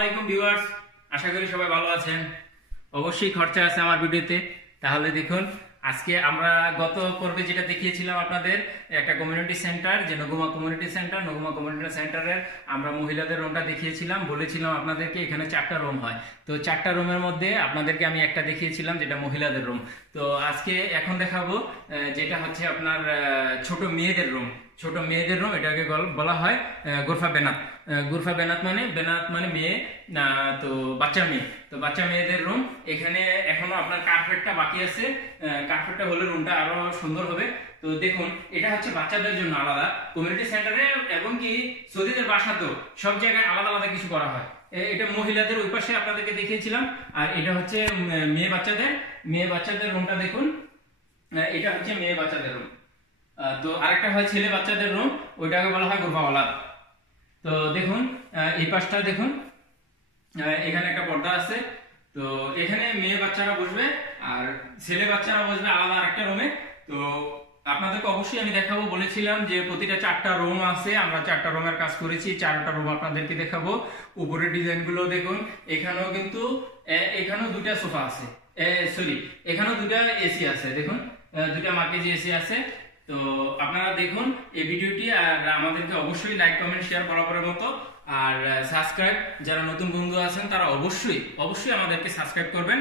আসসালামাইকুম ভিউয়ার্স, আশা করি সবাই ভালো আছেন। অবশ্যই খরচা আছে আমার ভিডিওতে। তাহলে দেখুন, আজকে আমরা গত পর্বে যেটা দেখিয়েছিলাম আপনাদের একটা কমিউনিটি সেন্টার, যে নগুমা কমিউনিটি সেন্টারের আমরা মহিলাদের রুমটা দেখিয়েছিলাম। বলেছিলাম আপনাদেরকে এখানে 4টা রুম হয়। তো 4টা রুমের মধ্যে আপনাদেরকে আমি একটা দেখিয়েছিলাম যেটা মহিলাদের রুম। তো আজকে এখন দেখাবো যেটা হচ্ছে আপনার ছোট মেয়েদের রুম। এটাকে বলা হয় গোরফা বেনাত। গোরফা বেনাত মানে মেয়ে, তো বাচ্চা মেয়েদের রুম। এখানে এখনো আপনার কার্পেটটা বাকি আছে। কার্পেটটা হলে রুমটা আরো সুন্দর হবে। তো দেখুন, এটা হচ্ছে বাচ্চাদের জন্য আলাদা কমিউনিটি সেন্টারে, এবং কি সৌদিদের বাসাতেও সব জায়গায় আলাদা আলাদা কিছু করা হয়। এটা মহিলাদের ওই পাশে আপনাদেরকে দেখিয়েছিলাম, আর এটা হচ্ছে মেয়ে বাচ্চাদের রুমটা দেখুন। এটা হচ্ছে মেয়ে বাচ্চাদের রুম। তো আরেকটা হয় ছেলে বাচ্চাদের রুম, ওইটাকে বলা হয় গোরফা। তো দেখুন, এই পাশটা দেখুন, এখানে একটা পর্দা আছে। তো এখানে মেয়ে বাচ্চারা বসবে আর ছেলে বাচ্চারা বসবে আলাদা আরেকটা রুমে। তো আপনাদেরকে অবশ্যই আমি দেখাবো, বলেছিলাম যে প্রতিটা 4টা রুম আছে। আমরা 4টা রুমের কাজ করেছি, 4টা রুম আপনাদেরকে দেখাবো। উপরের ডিজাইন গুলো দেখুন। এখানেও কিন্তু এখানেও 2টা সোফা আছে, সরি, এখানেও 2টা এসি আছে। দেখুন, 2টা মার্কেজি এসি আছে। তো আপনারা দেখুন এই ভিডিওটি, আর আমাদেরকে অবশ্যই লাইক কমেন্ট শেয়ার বরাবরের মতো, আর সাবস্ক্রাইব, যারা নতুন বন্ধু আছেন তারা অবশ্যই আমাদেরকে সাবস্ক্রাইব করবেন,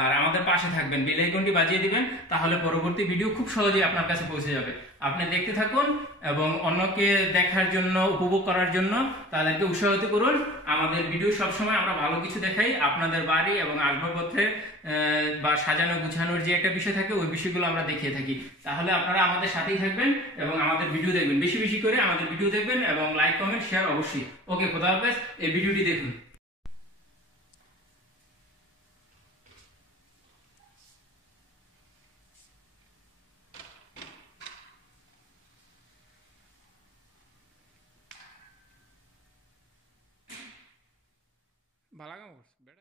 আর আমাদের পাশে থাকবেন, বেল আইকনটি বাজিয়ে দিবেন। তাহলে পরবর্তী ভিডিও খুব সহজেই আপনার কাছে পৌঁছে যাবে। আপনি দেখতে থাকুন এবং অন্যকে দেখার জন্য, উপভোগ করার জন্য তাদেরকে উৎসাহিত করুন। আমাদের ভিডিও সবসময় আমরা ভালো কিছু দেখাই। আপনাদের বাড়ি এবং আসবাবপত্রের বা সাজানো গুছানোর যে একটা বিষয় থাকে, ওই বিষয়গুলো আমরা দেখিয়ে থাকি। তাহলে আপনারা আমাদের সাথেই থাকবেন এবং আমাদের ভিডিও দেখবেন, বেশি বেশি করে আমাদের ভিডিও দেখবেন, এবং লাইক কমেন্ট শেয়ার অবশ্যই। ওকে, খোদা হাফেজ। এই ভিডিওটি দেখুন। ভালো কাম করছে।